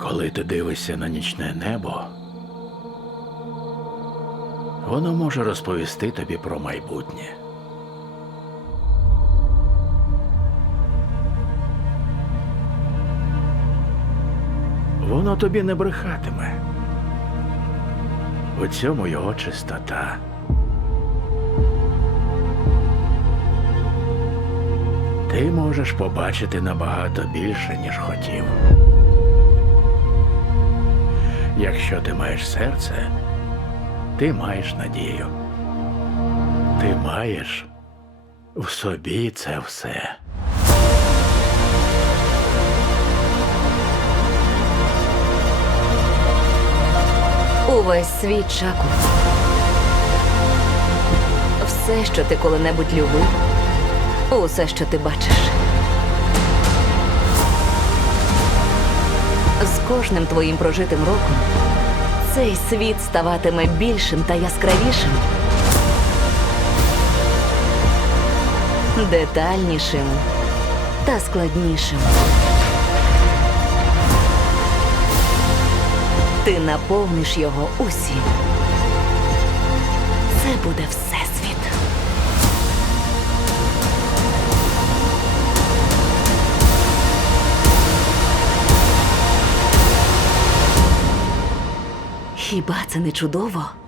Коли ти дивишся на нічне небо, воно може розповісти тобі про майбутнє. Воно тобі не брехатиме. У цьому його чистота. Ти можеш побачити набагато більше, ніж хотів. Якщо ти маєш серце, ти маєш надію. Ти маєш в собі це все. Увесь світ Чаку. Все, що ти коли-небудь любив, усе, що ти бачиш. З кожним твоїм прожитим роком цей світ ставатиме більшим та яскравішим, детальнішим та складнішим. Ти наповниш його усім. Це буде все. Хіба це не чудово?